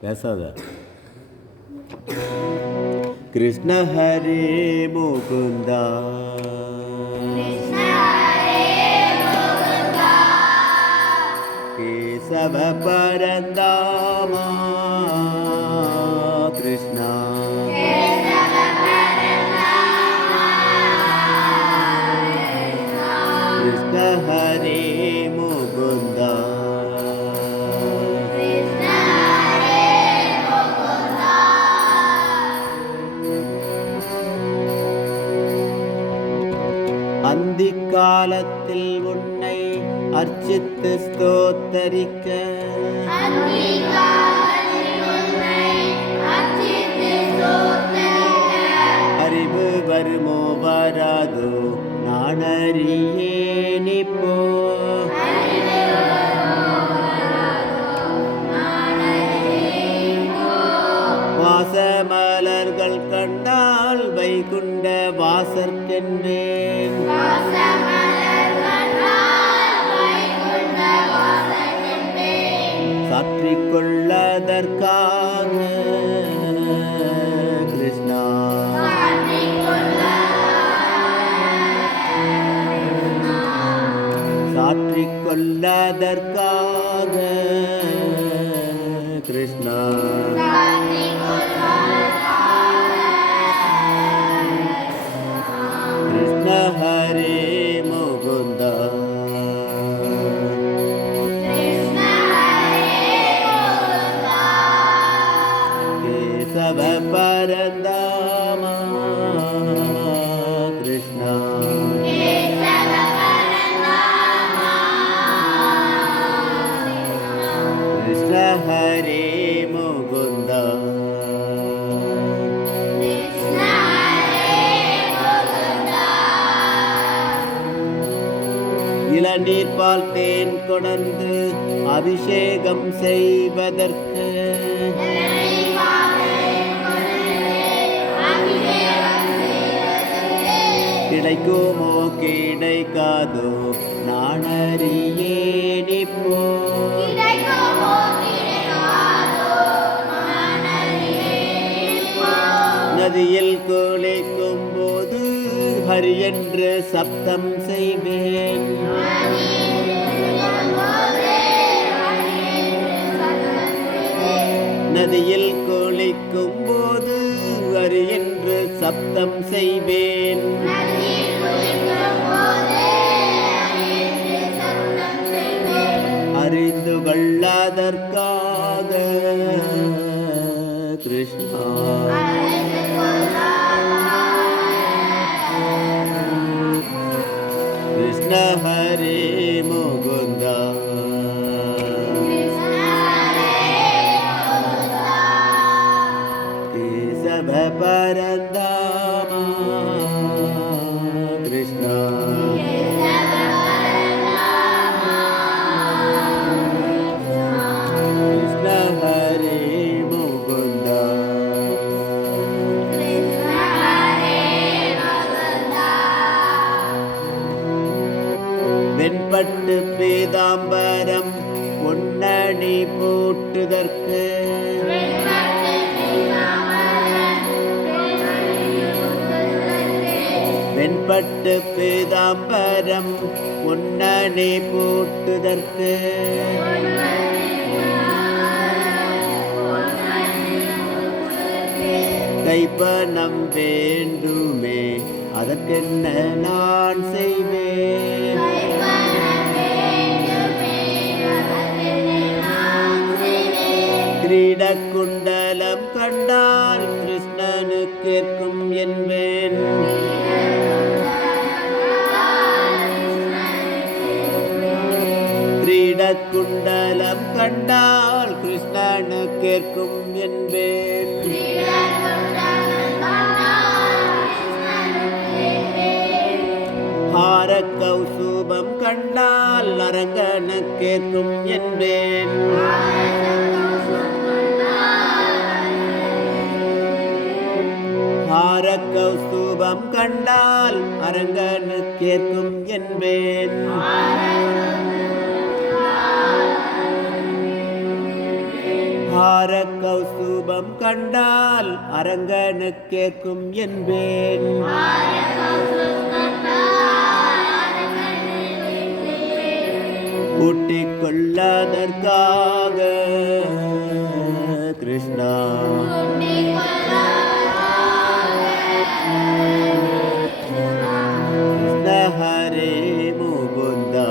பேசாத கிருஷ்ண ஹரே முகுந்தா கேசவ பரந்தாமா கிருஷ்ணா அந்தி காலத்தில் உன்னை அர்ச்சித்து ஸ்தோத்தரிக்க. அறிவு வருமோ வராதோ நான் அறியேன் இப்போ. வாசமலர்கள் கண்டால் வைகுண்ட வாசற்கென்றேன் மாற்றிக் கொள்ளாதற்காக கிருஷ்ணா. கிருஷ்ண ஹரே ஹரே முகுந்தா இளநீர் பால் தேன் கொணர்ந்து அபிஷேகம் செய்வதற்கு. கிடைக்குமோ கிடைக்காதோ நான் அறியேன். நதியில் குளிக்கும் போது ஹரி என்று சப்தம் செய்வேன். நதியில் குளிக்கும் போது ஹரி என்று சப்தம் செய்வேன். அறிந்து கொள்ளாதற்காக ஹரே பீதாம்பரம் பொன்னணி போட்டுதற்கு வெண்பட்டு பீதாம்பரம் பொன்னணி போட்டுதற்கு கைப்பணம் வேண்டுமே அதற்கென்ன நான் செய்வேன்? கிரீட குண்டலம் கண்டால் கிருஷ்ணனு கேட்கும் என்பேன். கிரீட குண்டலம் கண்டால் கிருஷ்ணனு கேட்கும் என்பேன். ஹார கௌசூபம் கண்டால் அரங்கனு கேட்கும் என்பேன். கௌஸ்தூபம் கண்டால் அரங்கனு கேட்கும் என்பேன் ஆர கௌஸ்தூபம் கண்டால் அரங்கனு கேட்கும் என்பேன் ஊட்டிக் கொள்ளாதற்காக கிருஷ்ணா. கிருஷ்ண ஹரே முகுந்தா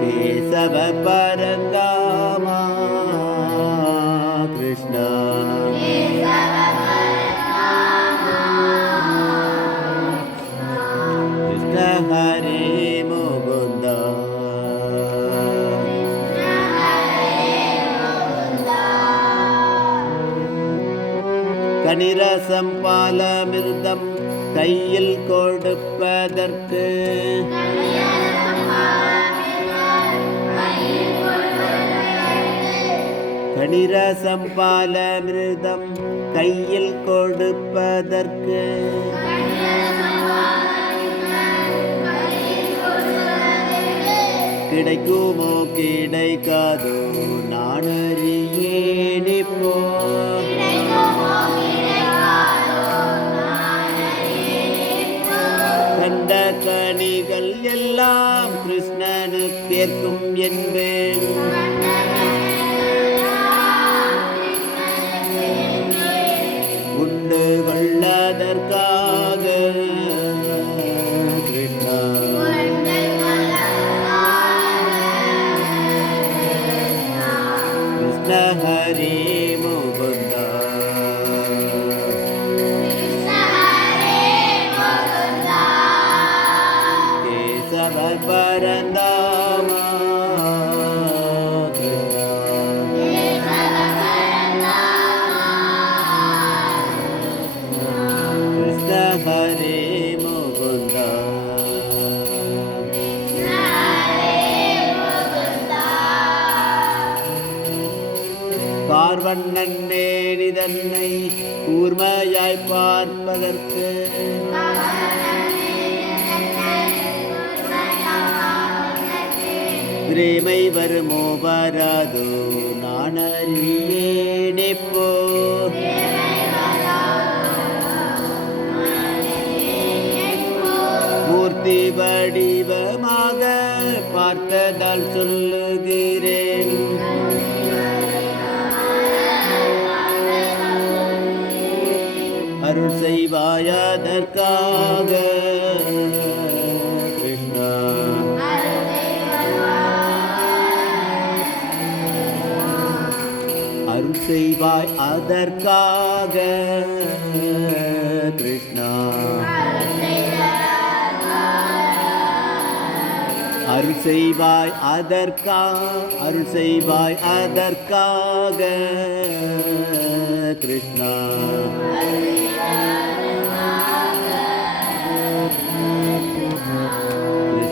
கேசவ நிரசம் பாலமிர்தம் கையில் கொடுப்பதற்கு. கணிரசம் பாலமிருதம் கையில் கொடுப்பதற்கு. கிடைக்குமோ கிடைக்காதோ நான் அறியேன் இப்போ. என்பேன் உண்டு கொள்ளதற்காக கிருஷ்ணா கிருஷ்ண ஹரி கூர்மையாய் பார்ப்பதற்கு. பிரேமை வருமோ வராதோ நான் அறியேன் இப்போ மூர்த்தி வடிவமாக பார்த்ததால் சொல்லுகிறேன். செய்வாயதற்காக கிருஷ்ணா அருள் செய்வாய் அதற்காக. கிருஷ்ணா. அருள் செய்வாய் அதற்கா அருள் செய்வாய் அதற்காக. கிருஷ்ணா.